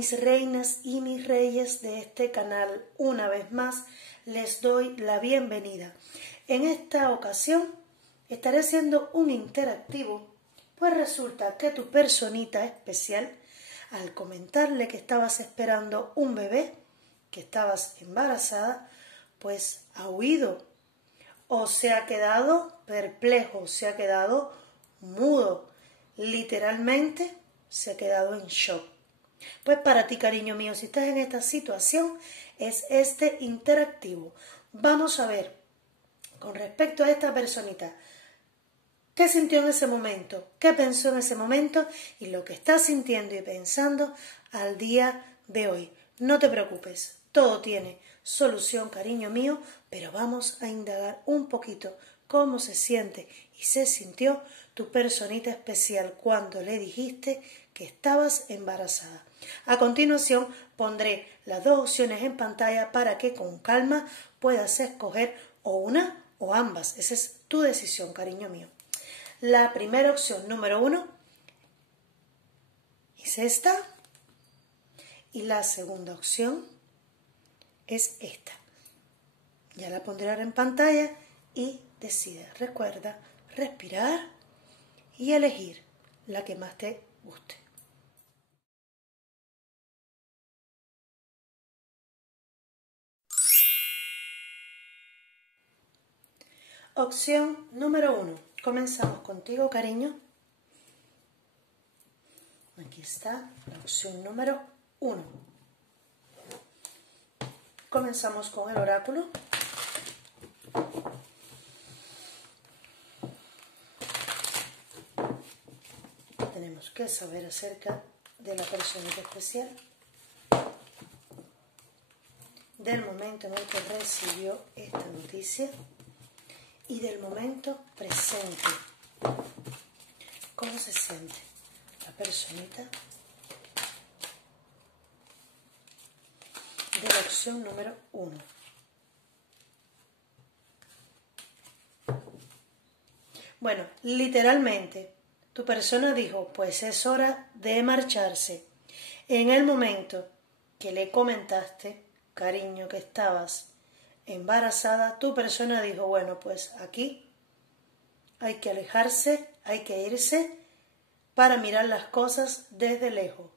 mis reinas y mis reyes de este canal. Una vez más les doy la bienvenida. En esta ocasión estaré haciendo un interactivo, pues resulta que tu personita especial, al comentarle que estabas esperando un bebé, que estabas embarazada, pues ha huido o se ha quedado perplejo, se ha quedado mudo, literalmente se ha quedado en shock. Pues para ti, cariño mío, si estás en esta situación, es este interactivo. Vamos a ver, con respecto a esta personita, qué sintió en ese momento, qué pensó en ese momento y lo que está sintiendo y pensando al día de hoy. No te preocupes, todo tiene solución, cariño mío, pero vamos a indagar un poquito cómo se siente y se sintió tu personita especial cuando le dijiste que estabas embarazada. A continuación pondré las dos opciones en pantalla para que con calma puedas escoger o una o ambas. Esa es tu decisión, cariño mío. La primera opción, número 1, es esta. Y la segunda opción es esta. Ya la pondré ahora en pantalla y decide. Recuerda respirar y elegir la que más te guste. Opción número 1. Comenzamos contigo, cariño. Aquí está la opción número 1. Comenzamos con el oráculo. Tenemos que saber acerca de la personita especial, del momento en el que recibió esta noticia y del momento presente. ¿Cómo se siente la personita? De la opción número 1. Bueno, literalmente, tu persona dijo, pues es hora de marcharse. En el momento que le comentaste, cariño, que estabas embarazada, tu persona dijo, bueno, pues aquí hay que alejarse, hay que irse para mirar las cosas desde lejos.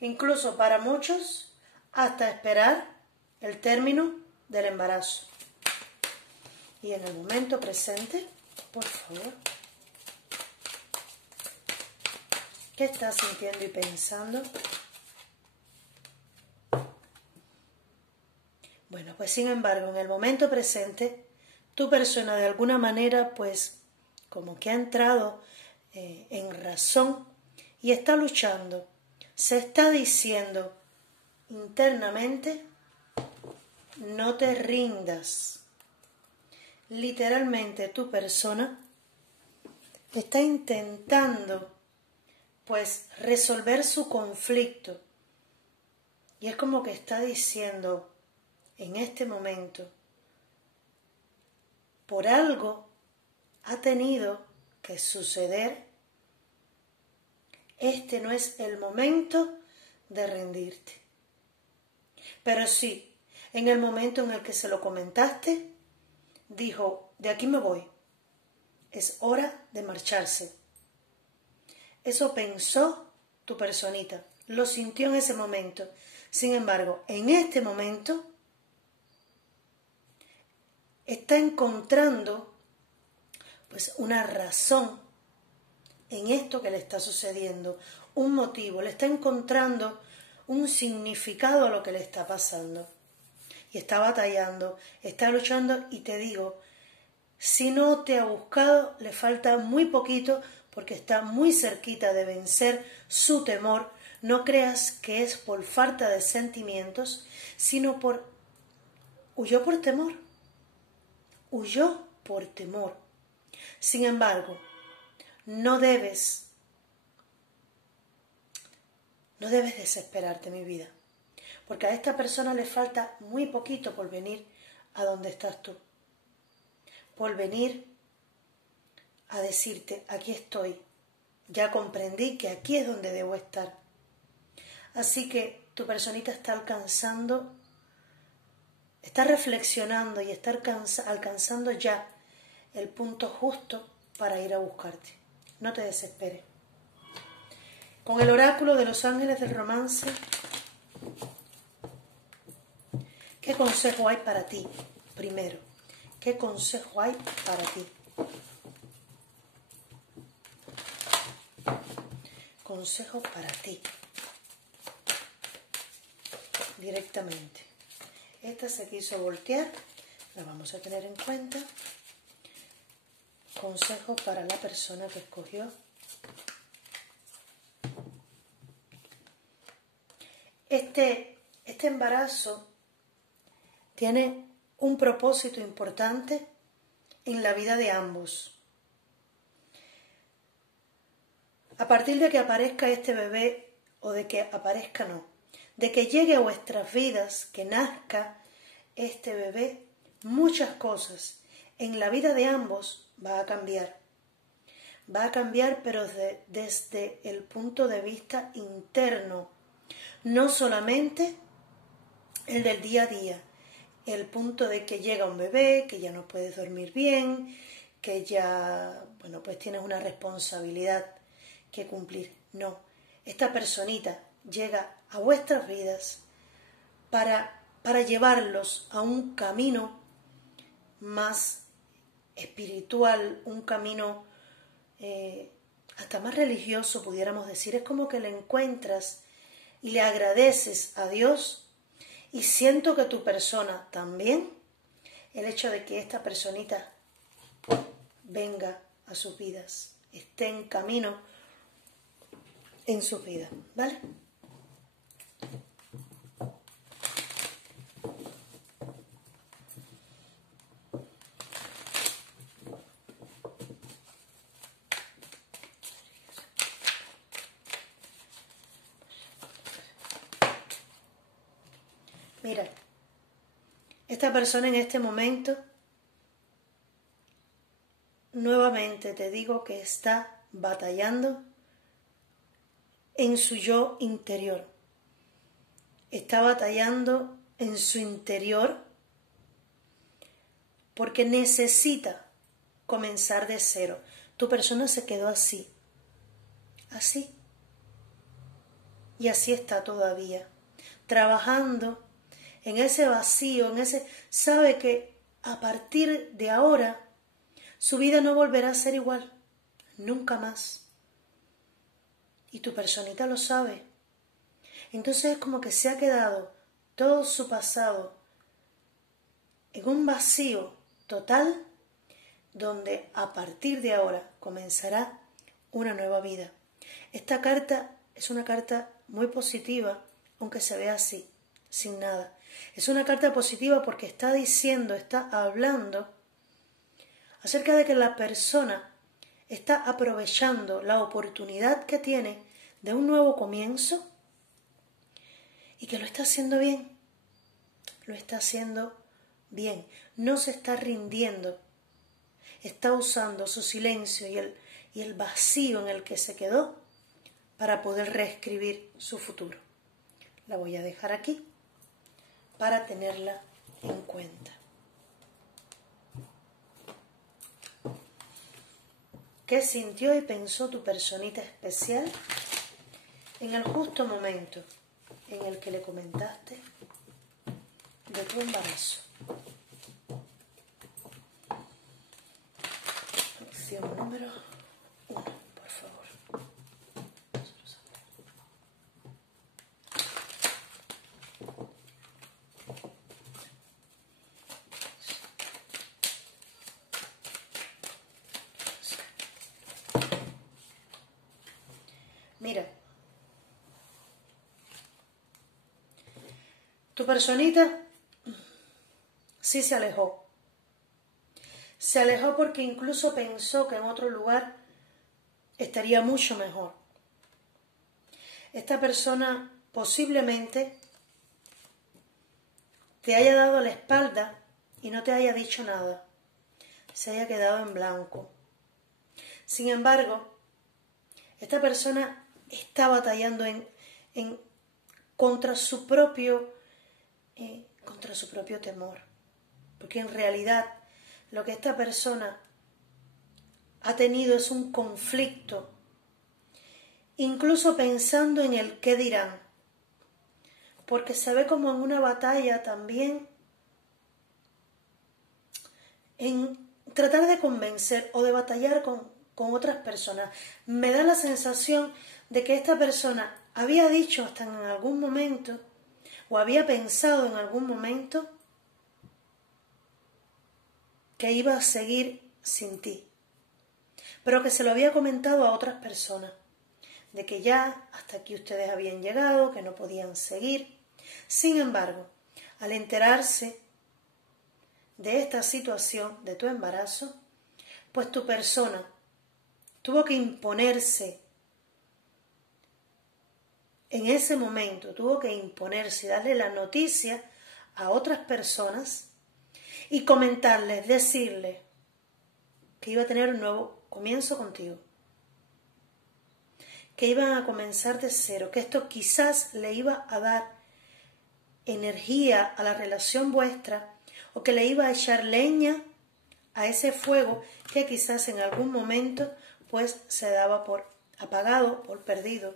Incluso para muchos, hasta esperar el término del embarazo. Y en el momento presente, por favor, ¿qué estás sintiendo y pensando? Bueno, pues sin embargo, en el momento presente, tu persona de alguna manera, pues, como que ha entrado en razón y está luchando. Se está diciendo internamente, no te rindas. Literalmente tu persona está intentando, pues, resolver su conflicto. Y es como que está diciendo, en este momento, por algo ha tenido que suceder. Este no es el momento de rendirte. Pero sí, en el momento en el que se lo comentaste, dijo, de aquí me voy. Es hora de marcharse. Eso pensó tu personita, lo sintió en ese momento. Sin embargo, en este momento está encontrando pues una razón en esto que le está sucediendo, un motivo, le está encontrando un significado a lo que le está pasando. Y está batallando, está luchando y te digo, si no te ha buscado, le falta muy poquito porque está muy cerquita de vencer su temor. No creas que es por falta de sentimientos, sino huyó por temor. Huyó por temor. Sin embargo, no debes desesperarte, mi vida, porque a esta persona le falta muy poquito por venir a donde estás tú, por venir a decirte, aquí estoy, ya comprendí que aquí es donde debo estar. Así que tu personita está alcanzando, está reflexionando y está alcanzando ya el punto justo para ir a buscarte. No te desesperes. Con el oráculo de los ángeles del romance, ¿qué consejo hay para ti? Primero, ¿qué consejo hay para ti? Consejo para ti. Directamente. Esta se quiso voltear, la vamos a tener en cuenta. Consejo para la persona que escogió. Este embarazo tiene un propósito importante en la vida de ambos. A partir de que aparezca este bebé, o de que aparezca no, de que llegue a vuestras vidas, que nazca este bebé, muchas cosas en la vida de ambos va a cambiar. Va a cambiar, pero desde el punto de vista interno, no solamente el del día a día, el punto de que llega un bebé, que ya no puedes dormir bien, que ya, bueno, pues tienes una responsabilidad que cumplir. No, esta personita llega a vuestras vidas para llevarlos a un camino más espiritual, un camino hasta más religioso, pudiéramos decir. Es como que le encuentras y le agradeces a Dios, y siento que tu persona también, el hecho de que esta personita venga a sus vidas, esté en camino en sus vidas, ¿vale? Mira, esta persona en este momento, nuevamente te digo que está batallando en su yo interior. Está batallando en su interior porque necesita comenzar de cero. Tu persona se quedó así, así, y así está todavía, trabajando en ese vacío, sabe que a partir de ahora su vida no volverá a ser igual, nunca más. Y tu personita lo sabe. Entonces es como que se ha quedado todo su pasado en un vacío total, donde a partir de ahora comenzará una nueva vida. Esta carta es una carta muy positiva, aunque se vea así, sin nada. Es una carta positiva porque está diciendo, está hablando acerca de que la persona está aprovechando la oportunidad que tiene de un nuevo comienzo y que lo está haciendo bien. Lo está haciendo bien. No se está rindiendo. Está usando su silencio y el vacío en el que se quedó para poder reescribir su futuro. La voy a dejar aquí para tenerla en cuenta. ¿Qué sintió y pensó tu personita especial en el justo momento en el que le comentaste de tu embarazo? Opción número 1, por favor. Mira, tu personita sí se alejó. Se alejó porque incluso pensó que en otro lugar estaría mucho mejor. Esta persona posiblemente te haya dado la espalda y no te haya dicho nada. Se haya quedado en blanco. Sin embargo, esta persona está batallando en contra su propio temor. Porque en realidad lo que esta persona ha tenido es un conflicto, incluso pensando en el qué dirán, porque se ve como en una batalla también en tratar de convencer o de batallar con otras personas. Me da la sensación de que esta persona había dicho hasta en algún momento o había pensado en algún momento que iba a seguir sin ti, pero que se lo había comentado a otras personas, de que ya hasta aquí ustedes habían llegado, que no podían seguir. Sin embargo, al enterarse de esta situación de tu embarazo, pues tu persona tuvo que imponerse en ese momento, tuvo que imponerse y darle la noticia a otras personas y comentarles, decirles que iba a tener un nuevo comienzo contigo, que iban a comenzar de cero, que esto quizás le iba a dar energía a la relación vuestra o que le iba a echar leña a ese fuego que quizás en algún momento pues se daba por apagado, por perdido,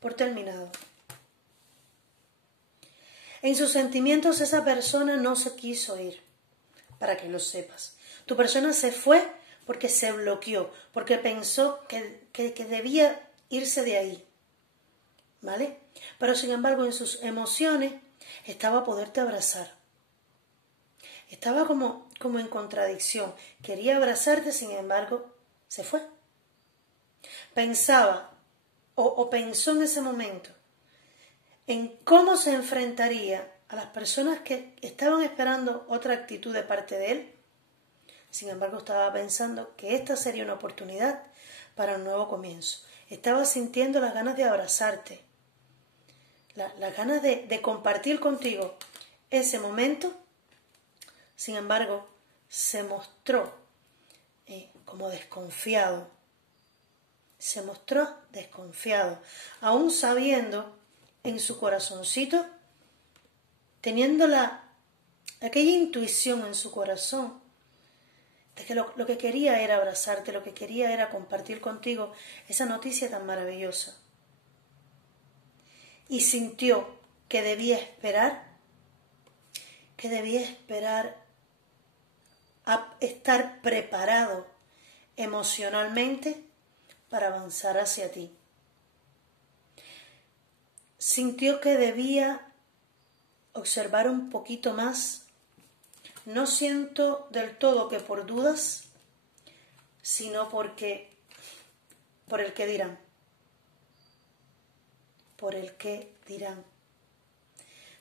por terminado. En sus sentimientos esa persona no se quiso ir, para que lo sepas. Tu persona se fue porque se bloqueó, porque pensó que debía irse de ahí, ¿vale? Pero sin embargo en sus emociones estaba a poderte abrazar. Estaba como en contradicción. Quería abrazarte, sin embargo, se fue. Pensaba o pensó en ese momento en cómo se enfrentaría a las personas que estaban esperando otra actitud de parte de él. Sin embargo, estaba pensando que esta sería una oportunidad para un nuevo comienzo. Estaba sintiendo las ganas de abrazarte, las ganas de compartir contigo ese momento. Sin embargo, se mostró como desconfiado. Se mostró desconfiado, aún sabiendo en su corazoncito, teniendo aquella intuición en su corazón, de que lo que quería era abrazarte, lo que quería era compartir contigo esa noticia tan maravillosa. Y sintió que debía esperar a estar preparado emocionalmente para avanzar hacia ti. Sintió que debía observar un poquito más. No siento del todo que por dudas, sino por el que dirán. Por el que dirán.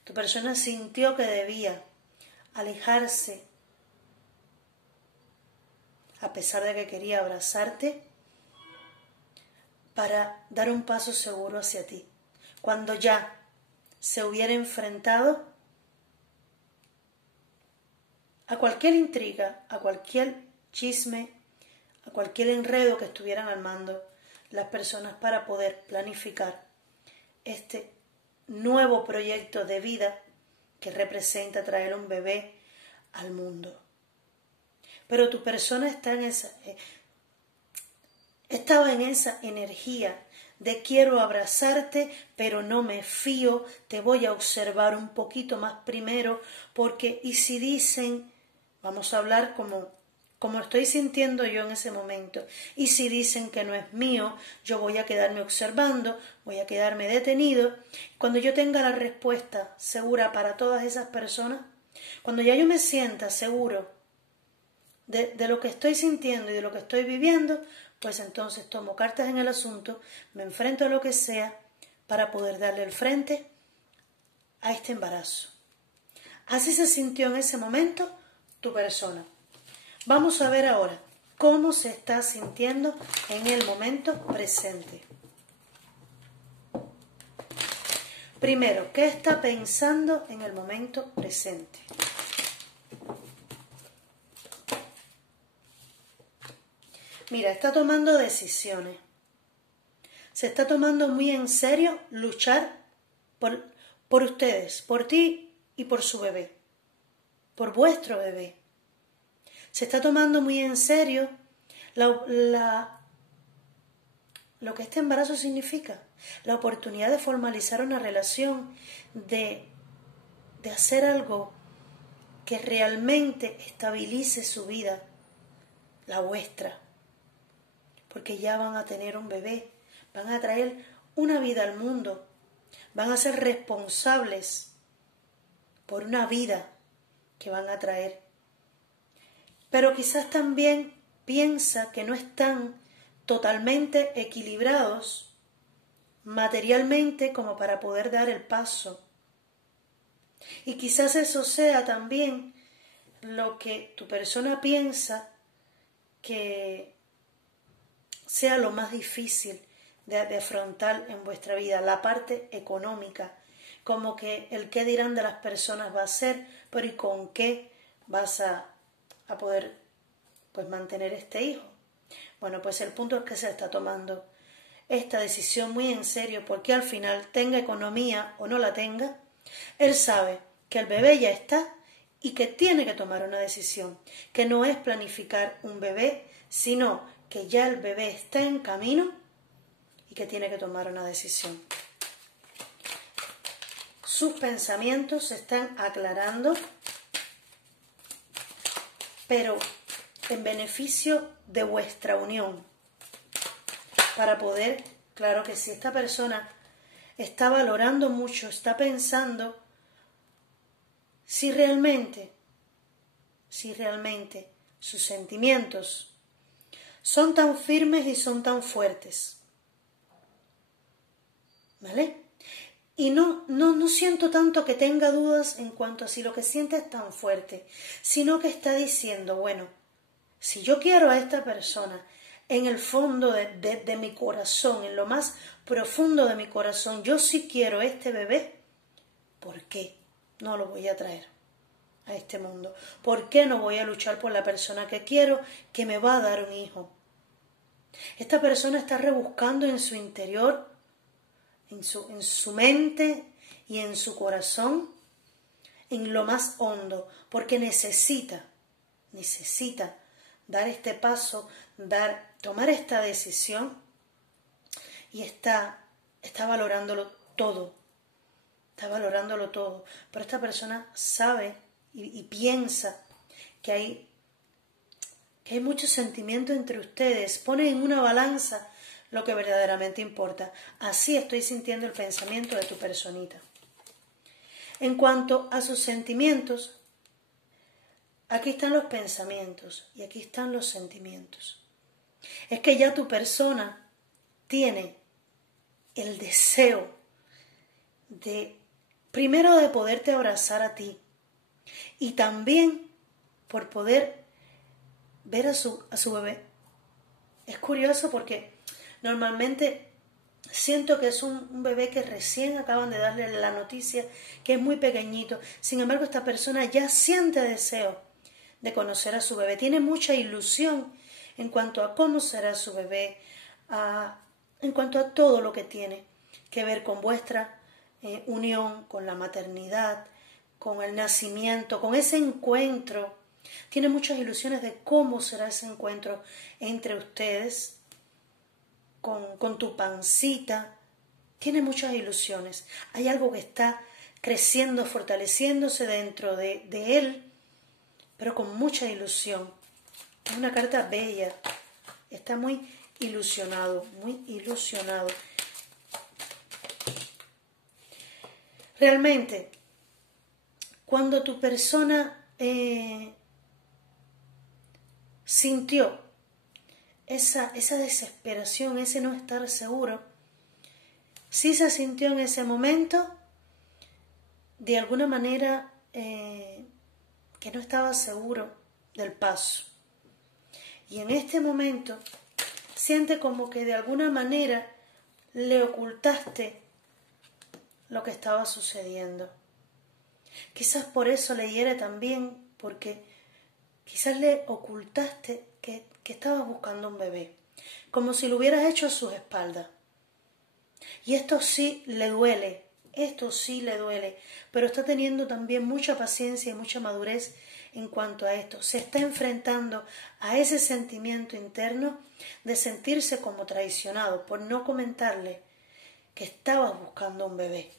Tu persona sintió que debía alejarse, a pesar de que quería abrazarte, para dar un paso seguro hacia ti. Cuando ya se hubiera enfrentado a cualquier intriga, a cualquier chisme, a cualquier enredo que estuvieran armando las personas para poder planificar este nuevo proyecto de vida que representa traer un bebé al mundo. Pero tu persona estaba en esa energía de quiero abrazarte, pero no me fío, te voy a observar un poquito más primero, porque y si dicen, vamos a hablar como estoy sintiendo yo en ese momento, y si dicen que no es mío, yo voy a quedarme observando, voy a quedarme detenido. Cuando yo tenga la respuesta segura para todas esas personas, cuando ya yo me sienta seguro de lo que estoy sintiendo y de lo que estoy viviendo, pues entonces tomo cartas en el asunto, me enfrento a lo que sea para poder darle el frente a este embarazo. Así se sintió en ese momento tu persona. Vamos a ver ahora cómo se está sintiendo en el momento presente. Primero, ¿qué está pensando en el momento presente? Mira, está tomando decisiones. Se está tomando muy en serio luchar por ustedes, por ti y por su bebé, por vuestro bebé. Se está tomando muy en serio lo que este embarazo significa, la oportunidad de formalizar una relación, de hacer algo que realmente estabilice su vida, la vuestra, porque ya van a tener un bebé, van a traer una vida al mundo, van a ser responsables por una vida que van a traer. Pero quizás también piensa que no están totalmente equilibrados materialmente como para poder dar el paso. Y quizás eso sea también lo que tu persona piensa que sea lo más difícil de afrontar en vuestra vida, la parte económica, como que el qué dirán de las personas va a ser, pero ¿y con qué vas a poder pues mantener este hijo? Bueno, pues el punto es que se está tomando esta decisión muy en serio, porque al final, tenga economía o no la tenga, él sabe que el bebé ya está y que tiene que tomar una decisión, que no es planificar un bebé, sino que ya el bebé está en camino y que tiene que tomar una decisión. Sus pensamientos se están aclarando, pero en beneficio de vuestra unión, para poder, claro que si esta persona está valorando mucho, está pensando si realmente sus sentimientos son tan firmes y son tan fuertes, ¿vale? Y no siento tanto que tenga dudas en cuanto a si lo que siente es tan fuerte, sino que está diciendo, bueno, si yo quiero a esta persona en el fondo de mi corazón, en lo más profundo de mi corazón, yo sí quiero este bebé, ¿por qué no lo voy a traer a este mundo? ¿Por qué no voy a luchar por la persona que quiero, que me va a dar un hijo? Esta persona está rebuscando en su interior, en su mente y en su corazón, en lo más hondo, porque necesita dar este paso, tomar esta decisión, y está valorándolo todo, pero esta persona sabe y piensa que hay mucho sentimiento entre ustedes, pone en una balanza lo que verdaderamente importa. Así estoy sintiendo el pensamiento de tu personita. En cuanto a sus sentimientos, aquí están los pensamientos y aquí están los sentimientos. Es que ya tu persona tiene el deseo primero de poderte abrazar a ti y también por poder ver a su bebé. Es curioso porque normalmente siento que es un bebé que recién acaban de darle la noticia, que es muy pequeñito. Sin embargo, esta persona ya siente deseo de conocer a su bebé. Tiene mucha ilusión en cuanto a cómo será su bebé, en cuanto a todo lo que tiene que ver con vuestra unión, con la maternidad, con el nacimiento, con ese encuentro. Tiene muchas ilusiones de cómo será ese encuentro entre ustedes, con tu pancita. Tiene muchas ilusiones. Hay algo que está creciendo, fortaleciéndose dentro de él, pero con mucha ilusión. Es una carta bella. Está muy ilusionado, muy ilusionado. Realmente, cuando tu persona sintió esa desesperación, ese no estar seguro, sí se sintió en ese momento de alguna manera que no estaba seguro del paso. Y en este momento siente como que de alguna manera le ocultaste lo que estaba sucediendo. Quizás por eso le hiere también, porque quizás le ocultaste que estabas buscando un bebé, como si lo hubieras hecho a sus espaldas. Y esto sí le duele esto sí le duele, pero está teniendo también mucha paciencia y mucha madurez en cuanto a esto. Se está enfrentando a ese sentimiento interno de sentirse como traicionado por no comentarle que estabas buscando un bebé.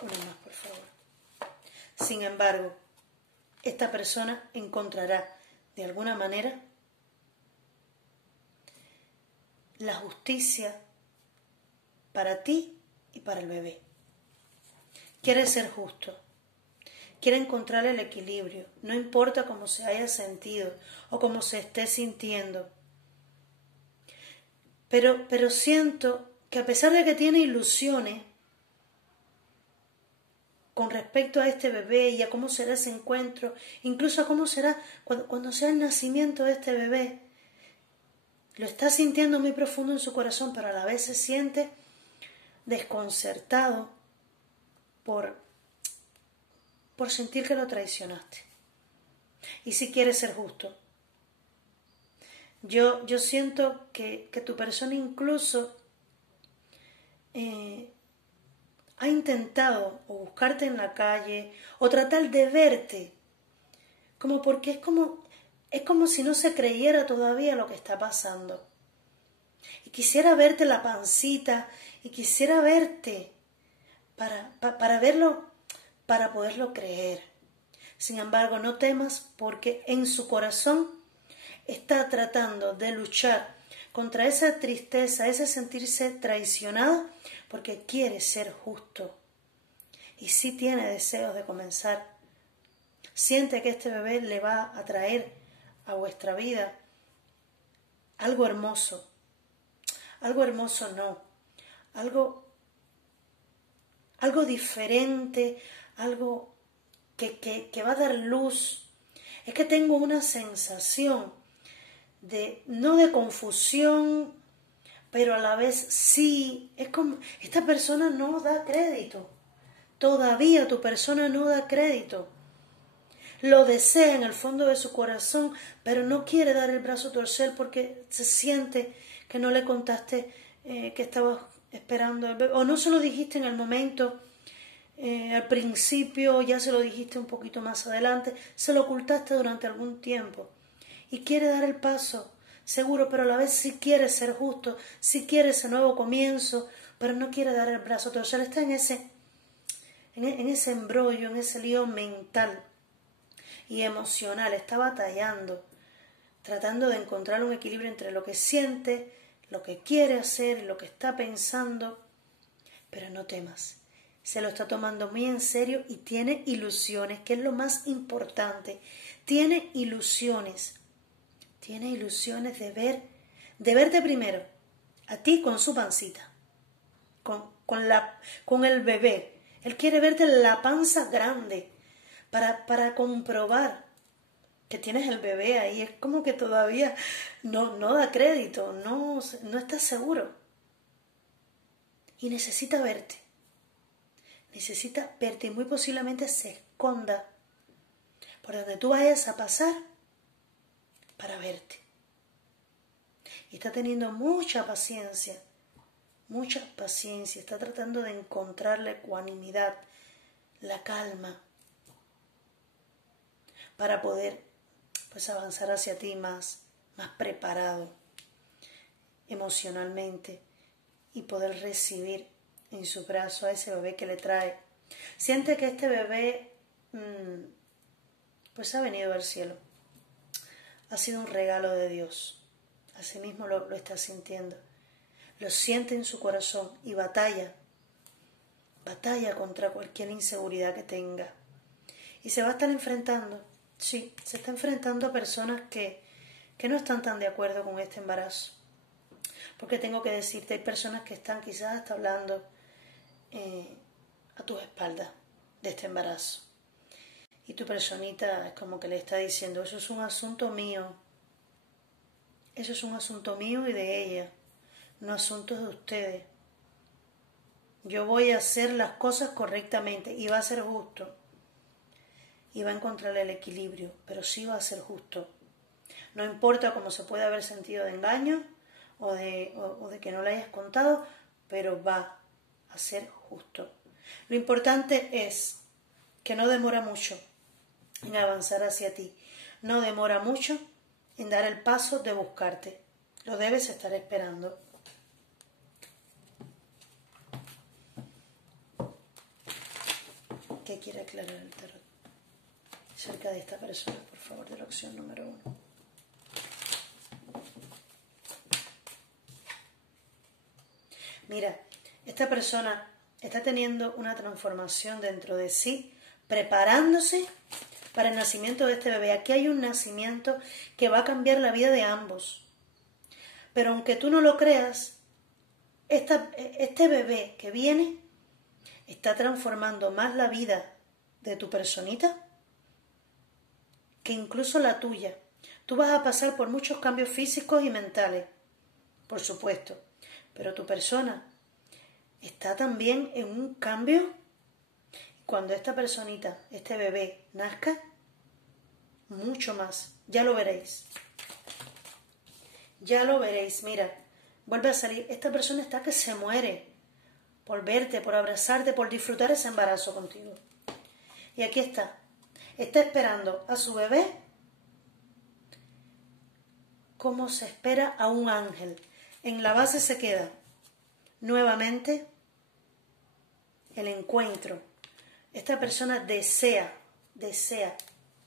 Uno más, por favor. Sin embargo, esta persona encontrará de alguna manera la justicia para ti y para el bebé. Quiere ser justo, quiere encontrar el equilibrio, no importa cómo se haya sentido o cómo se esté sintiendo. Pero siento que a pesar de que tiene ilusiones con respecto a este bebé y a cómo será ese encuentro, incluso a cómo será cuando sea el nacimiento de este bebé, lo está sintiendo muy profundo en su corazón, pero a la vez se siente desconcertado por sentir que lo traicionaste. Y si quieres ser justo, yo siento que tu persona incluso ha intentado o buscarte en la calle o tratar de verte, porque es como si no se creyera todavía lo que está pasando. Y quisiera verte la pancita y quisiera verte para verlo, para poderlo creer. Sin embargo, no temas, porque en su corazón está tratando de luchar contra esa tristeza, ese sentirse traicionado, porque quiere ser justo. Y sí tiene deseos de comenzar. Siente que este bebé le va a traer a vuestra vida algo hermoso. Algo hermoso no. Algo diferente, algo que va a dar luz. Es que tengo una sensación no de confusión, pero a la vez sí. Es como, esta persona no da crédito. Todavía tu persona no da crédito. Lo desea en el fondo de su corazón, pero no quiere dar el brazo a torcer porque se siente que no le contaste que estabas esperando el bebé, o no se lo dijiste en el momento, al principio, ya se lo dijiste un poquito más adelante, se lo ocultaste durante algún tiempo y quiere dar el paso, seguro, pero a la vez sí quiere ser justo, sí quiere ese nuevo comienzo, pero no quiere dar el brazo a torcer. Está en ese embrollo, en ese lío mental y emocional, está batallando, tratando de encontrar un equilibrio entre lo que siente, lo que quiere hacer y lo que está pensando. Pero no temas, se lo está tomando muy en serio y tiene ilusiones, que es lo más importante. Tiene ilusiones de verte primero, a ti con su pancita, con el bebé. Él quiere verte la panza grande para comprobar que tienes el bebé ahí. Es como que todavía no da crédito, no está seguro. Y necesita verte y muy posiblemente se esconda por donde tú vayas a pasar para verte. Y está teniendo mucha paciencia, está tratando de encontrar la ecuanimidad, la calma, para poder avanzar hacia ti más preparado emocionalmente y poder recibir en su brazo a ese bebé que le trae. Siente que este bebé ha venido del cielo, ha sido un regalo de Dios. Así mismo lo está sintiendo, lo siente en su corazón y batalla contra cualquier inseguridad que tenga, y se va a estar enfrentando, sí, se está enfrentando a personas que no están tan de acuerdo con este embarazo, porque tengo que decirte, hay personas que están quizás hasta hablando a tus espaldas de este embarazo, y tu personita es como que le está diciendo, eso es un asunto mío y de ella, no asuntos de ustedes. Yo voy a hacer las cosas correctamente y va a ser justo. y va a encontrar el equilibrio, pero sí va a ser justo. No importa cómo se puede haber sentido de engaño o de que no le hayas contado, pero va a ser justo. Lo importante es que no demora mucho en avanzar hacia ti. No demora mucho en dar el paso de buscarte. Lo debes estar esperando. ¿Qué quiere aclarar el tarot acerca de esta persona, por favor, de la opción número 1? Mira, esta persona está teniendo una transformación dentro de sí, preparándose para el nacimiento de este bebé. Aquí hay un nacimiento que va a cambiar la vida de ambos. Pero aunque tú no lo creas, este bebé que viene está transformando más la vida de tu personita que incluso la tuya. Tú vas a pasar por muchos cambios físicos y mentales, por supuesto, pero tu persona está también en un cambio. Cuando esta personita, este bebé, nazca, mucho más. Ya lo veréis. Ya lo veréis. Mira, vuelve a salir. Esta persona está que se muere por verte, por abrazarte, por disfrutar ese embarazo contigo. Y aquí está. Está esperando a su bebé como se espera a un ángel. En la base se queda nuevamente el encuentro. Esta persona desea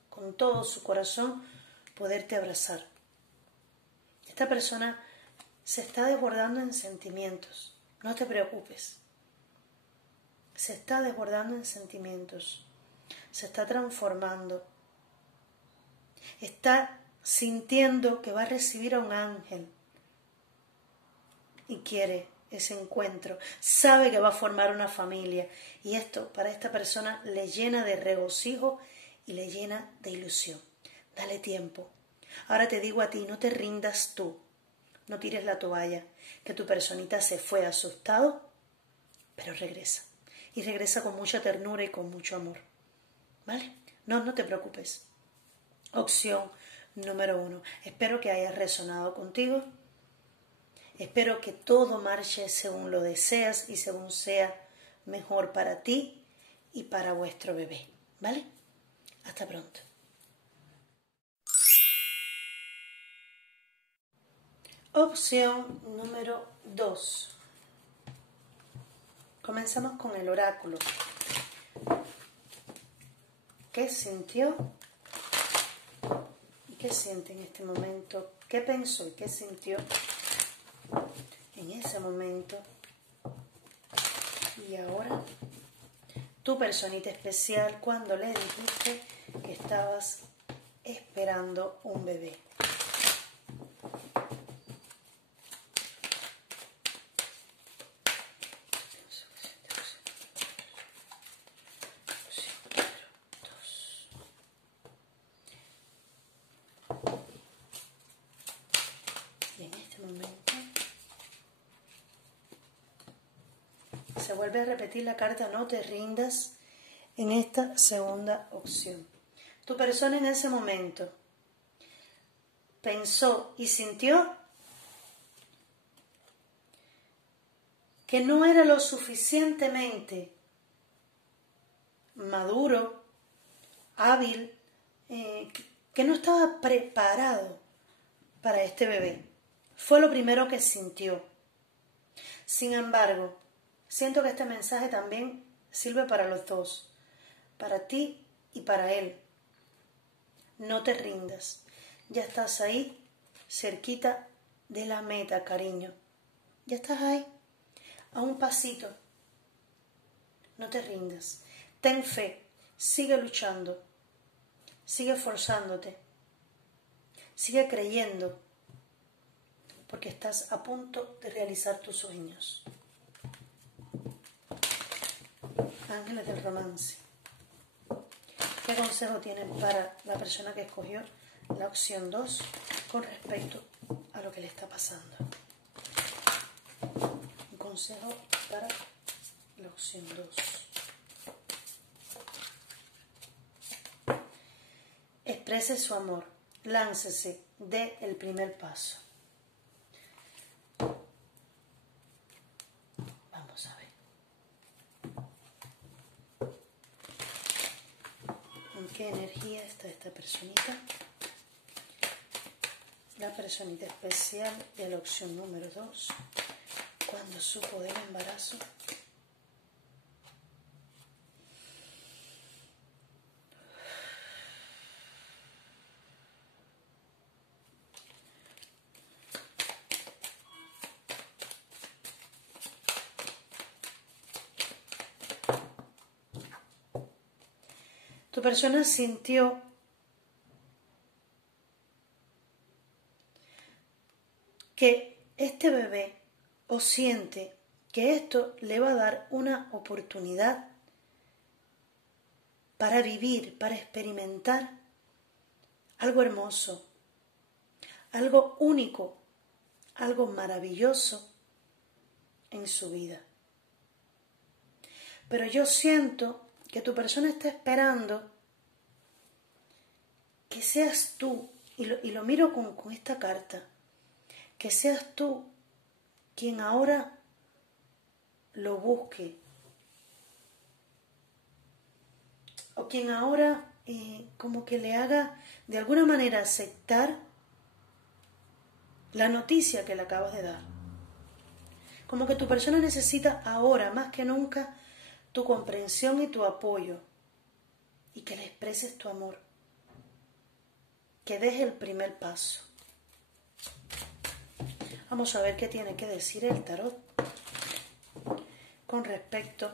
con todo su corazón poderte abrazar. Esta persona se está desbordando en sentimientos. No te preocupes. Se está desbordando en sentimientos. Se está transformando. Está sintiendo que va a recibir a un ángel. Y quiere ese encuentro. Sabe que va a formar una familia. Y esto para esta persona le llena de regocijo y le llena de ilusión. Dale tiempo. Ahora te digo a ti, no te rindas tú. No tires la toalla. Que tu personita se fue asustado, pero regresa. Y regresa con mucha ternura y con mucho amor. ¿Vale? No te preocupes. Opción número 1. Espero que haya resonado contigo. Espero que todo marche según lo deseas y según sea mejor para ti y para vuestro bebé. ¿Vale? Hasta pronto. Opción número 2. Comenzamos con el oráculo. ¿Qué sintió? ¿Y qué siente en este momento? ¿Qué pensó y qué sintió en ese momento? Y ahora, tu personita especial, cuando le dijiste que estabas esperando un bebé. Y en este momento se vuelve a repetir la carta no te rindas en esta segunda opción. Tu persona en ese momento pensó y sintió que no era lo suficientemente maduro, hábil, que no estaba preparado para este bebé. Fue lo primero que sintió. Sin embargo, siento que este mensaje también sirve para los dos, para ti y para él. No te rindas. Ya estás ahí, cerquita de la meta, cariño. Ya estás ahí, a un pasito. No te rindas. Ten fe. Sigue luchando. Sigue esforzándote. Sigue creyendo. Porque estás a punto de realizar tus sueños. Ángeles del romance. ¿Qué consejo tienen para la persona que escogió la opción 2 con respecto a lo que le está pasando? Un consejo para la opción 2. exprese su amor. Láncese, dé el primer paso. Vamos a ver. ¿En qué energía está esta personita? La personita especial de la opción número 2. Cuando supo del embarazo. Tu persona sintió que este bebé o siente que esto le va a dar una oportunidad para vivir, para experimentar algo hermoso, algo único, algo maravilloso en su vida. Pero yo siento que tu persona está esperando que seas tú, y lo miro con esta carta, que seas tú quien ahora lo busque, o quien ahora como que le haga de alguna manera aceptar la noticia que le acabas de dar. Como que tu persona necesita ahora más que nunca tu comprensión y tu apoyo, y que le expreses tu amor, que des el primer paso. Vamos a ver qué tiene que decir el tarot con respecto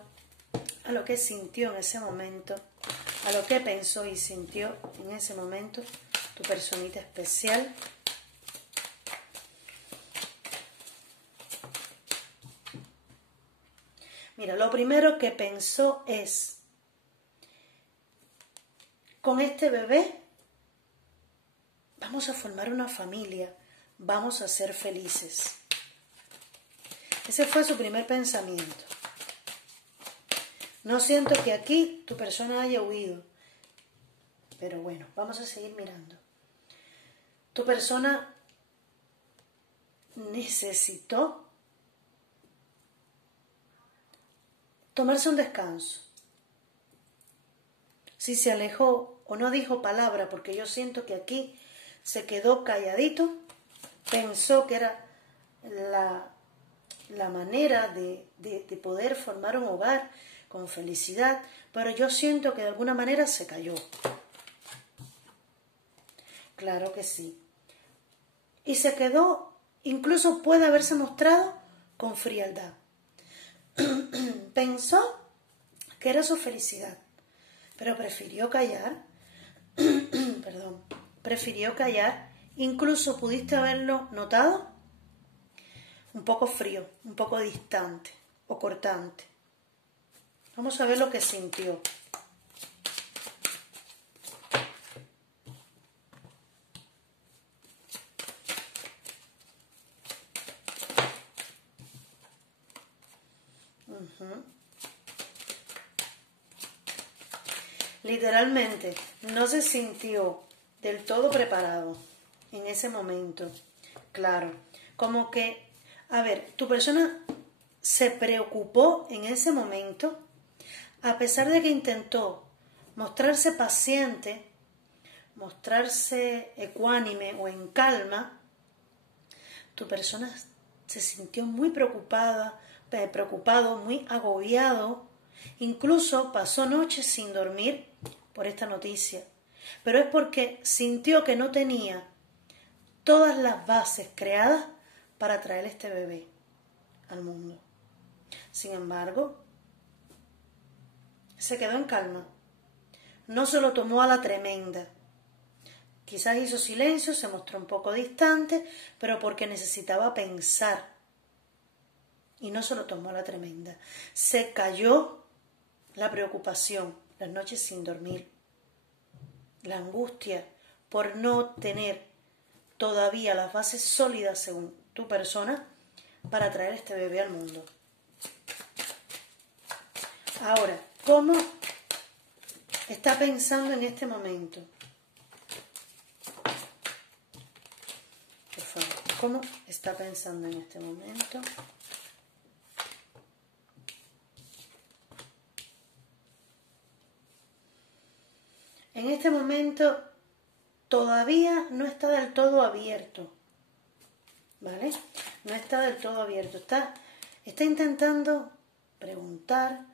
a lo que sintió en ese momento, a lo que pensó y sintió en ese momento tu personita especial. Mira, lo primero que pensó es, con este bebé vamos a formar una familia, vamos a ser felices. Ese fue su primer pensamiento. No siento que aquí tu persona haya huido, pero bueno, vamos a seguir mirando. Tu persona necesitó tomarse un descanso. Si se alejó o no dijo palabra, porque yo siento que aquí se quedó calladito, pensó que era la manera de poder formar un hogar con felicidad, pero yo siento que de alguna manera se cayó. Claro que sí. Y se quedó, incluso puede haberse mostrado con frialdad. Pensó que era su felicidad, pero prefirió callar. Perdón, prefirió callar. Incluso pudiste haberlo notado un poco frío, un poco distante o cortante. Vamos a ver lo que sintió. Literalmente no se sintió del todo preparado en ese momento. Claro, como que, a ver, tu persona se preocupó en ese momento, a pesar de que intentó mostrarse paciente, mostrarse ecuánime o en calma. Tu persona se sintió muy preocupado, muy agobiado, incluso pasó noches sin dormir por esta noticia, pero es porque sintió que no tenía todas las bases creadas para traer este bebé al mundo. Sin embargo, se quedó en calma, no se lo tomó a la tremenda. Quizás hizo silencio, se mostró un poco distante, pero porque necesitaba pensar. Y no se lo tomó a la tremenda. Se cayó la preocupación, las noches sin dormir, la angustia por no tener todavía las bases sólidas según tu persona para traer este bebé al mundo. Ahora, ¿cómo está pensando en este momento? cómo está pensando en este momento. En este momento todavía no está del todo abierto, ¿vale? No está del todo abierto. Está intentando preguntar,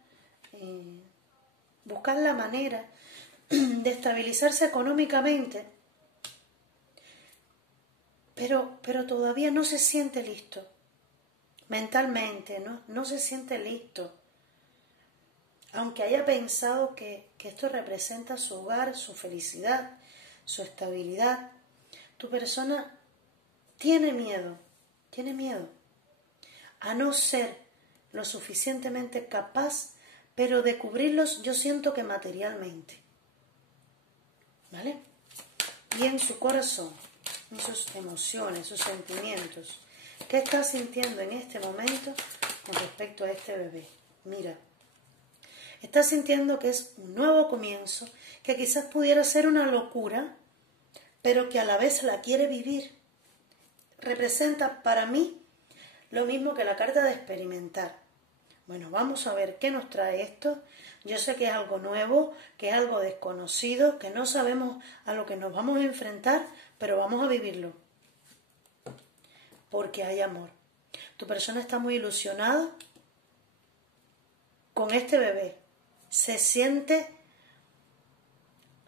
buscar la manera de estabilizarse económicamente, pero todavía no se siente listo. Mentalmente, no se siente listo. Aunque haya pensado que esto representa su hogar, su felicidad, su estabilidad, tu persona tiene miedo a no ser lo suficientemente capaz, pero de cubrirlos, yo siento que materialmente, ¿vale? Y en su corazón, en sus emociones, sus sentimientos, ¿qué está sintiendo en este momento con respecto a este bebé? Mira, está sintiendo que es un nuevo comienzo, que quizás pudiera ser una locura, pero que a la vez la quiere vivir. Representa para mí lo mismo que la carta de experimentar. Bueno, vamos a ver qué nos trae esto. Yo sé que es algo nuevo, que es algo desconocido, que no sabemos a lo que nos vamos a enfrentar, pero vamos a vivirlo. Porque hay amor. Tu persona está muy ilusionada con este bebé. Se siente,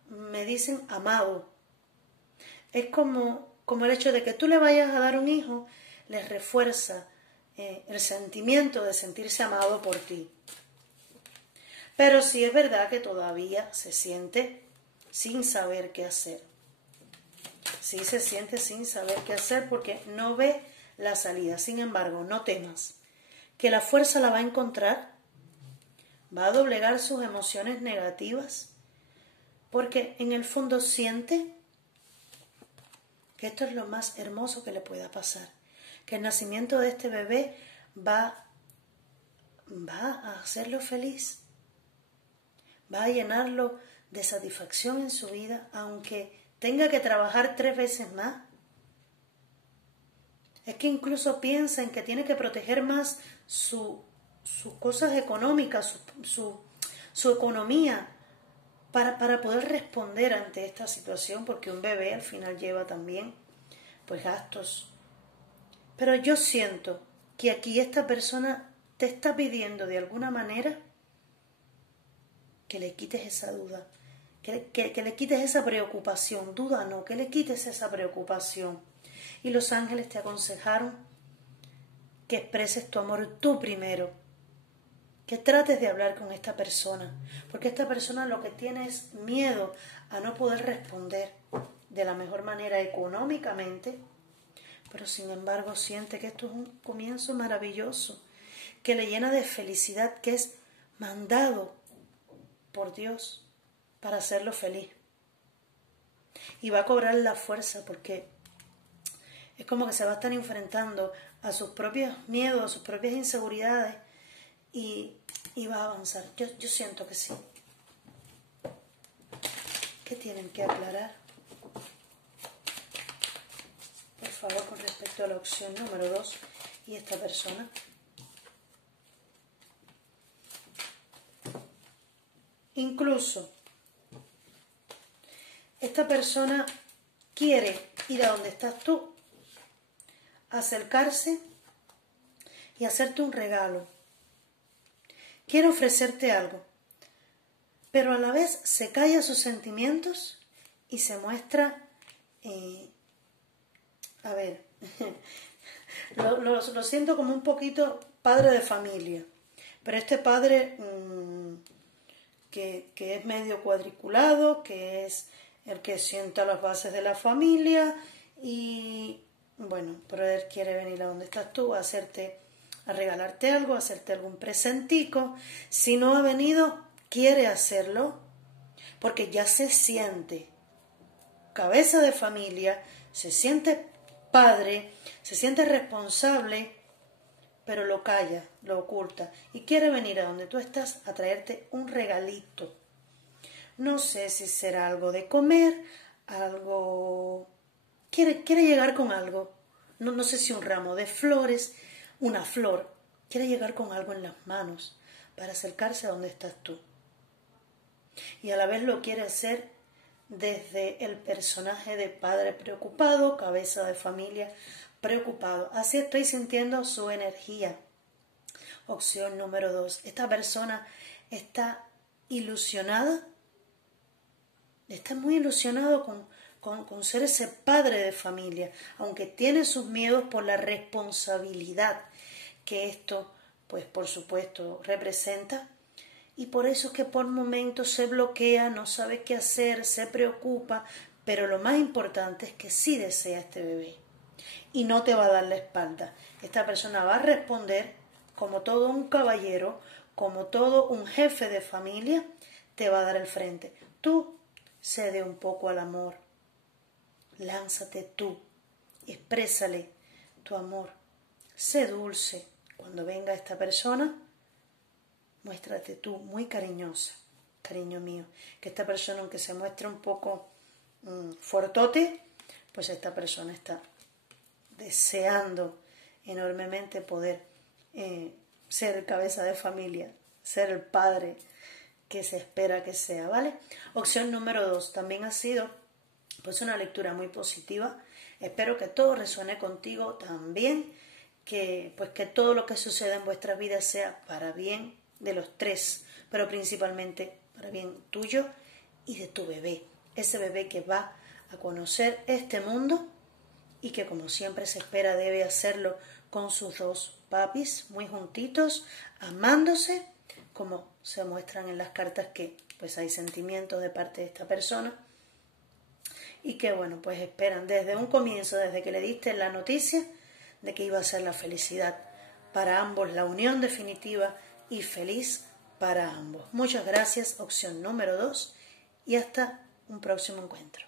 me dicen, amado. Es como el hecho de que tú le vayas a dar un hijo, les refuerza el sentimiento de sentirse amado por ti. Pero sí es verdad que todavía se siente sin saber qué hacer. Sí se siente sin saber qué hacer porque no ve la salida. Sin embargo, no temas, que la fuerza la va a encontrar, va a doblegar sus emociones negativas, porque en el fondo siente que esto es lo más hermoso que le pueda pasar, que el nacimiento de este bebé va a hacerlo feliz, va a llenarlo de satisfacción en su vida, aunque tenga que trabajar 3 veces más. Es que incluso piensa en que tiene que proteger más sus cosas económicas, su economía, para poder responder ante esta situación, porque un bebé al final lleva también pues gastos. Pero yo siento que aquí esta persona te está pidiendo de alguna manera que le quites esa duda, que le quites esa preocupación. Duda no, que le quites esa preocupación. Y los ángeles te aconsejaron que expreses tu amor tú primero, que trates de hablar con esta persona, porque esta persona lo que tiene es miedo a no poder responder de la mejor manera económicamente, pero sin embargo siente que esto es un comienzo maravilloso, que le llena de felicidad, que es mandado por Dios para hacerlo feliz. Y va a cobrar la fuerza porque es como que se va a estar enfrentando a sus propios miedos, a sus propias inseguridades y va a avanzar. Yo siento que sí. ¿Qué tienen que aclarar? Por favor, con respecto a la opción número 2 y esta persona. Incluso esta persona quiere ir a donde estás tú, acercarse y hacerte un regalo. Quiere ofrecerte algo, pero a la vez se calla sus sentimientos y se muestra, lo siento como un poquito padre de familia, pero este padre que es medio cuadriculado, que es el que sienta las bases de la familia y bueno, pero él quiere venir a donde estás tú a regalarte algo, a hacerte algún presentico. Si no ha venido, quiere hacerlo porque ya se siente cabeza de familia, se siente padre, se siente responsable, pero lo calla, lo oculta y quiere venir a donde tú estás a traerte un regalito. No sé si será algo de comer, algo... Quiere llegar con algo, no sé si un ramo de flores, una flor. Quiere llegar con algo en las manos para acercarse a donde estás tú. Y a la vez lo quiere hacer desde el personaje de padre preocupado, cabeza de familia preocupado. Así estoy sintiendo su energía. Opción número 2. Esta persona está ilusionada, está muy ilusionado con ser ese padre de familia, aunque tiene sus miedos por la responsabilidad que esto, pues por supuesto, representa. Y por eso es que por momentos se bloquea, no sabe qué hacer, se preocupa, pero lo más importante es que sí desea este bebé. Y no te va a dar la espalda. Esta persona va a responder como todo un caballero, como todo un jefe de familia, te va a dar el frente. Tú cede un poco al amor. Lánzate tú. Exprésale tu amor. Sé dulce. Cuando venga esta persona, muéstrate tú muy cariñosa, cariño mío. Que esta persona, aunque se muestre un poco fuertote, pues esta persona está deseando enormemente poder ser el cabeza de familia, ser el padre que se espera que sea, ¿vale? Opción número 2, también ha sido pues una lectura muy positiva. Espero que todo resuene contigo también, que todo lo que suceda en vuestras vidas sea para bien de los tres, pero principalmente para bien tuyo y de tu bebé, ese bebé que va a conocer este mundo y que, como siempre se espera, debe hacerlo con sus dos papis muy juntitos, amándose, como se muestran en las cartas, que pues hay sentimientos de parte de esta persona y que bueno, pues esperan desde un comienzo, desde que le diste la noticia de que iba a ser la felicidad para ambos, la unión definitiva y feliz para ambos. Muchas gracias, opción número 2, y hasta un próximo encuentro.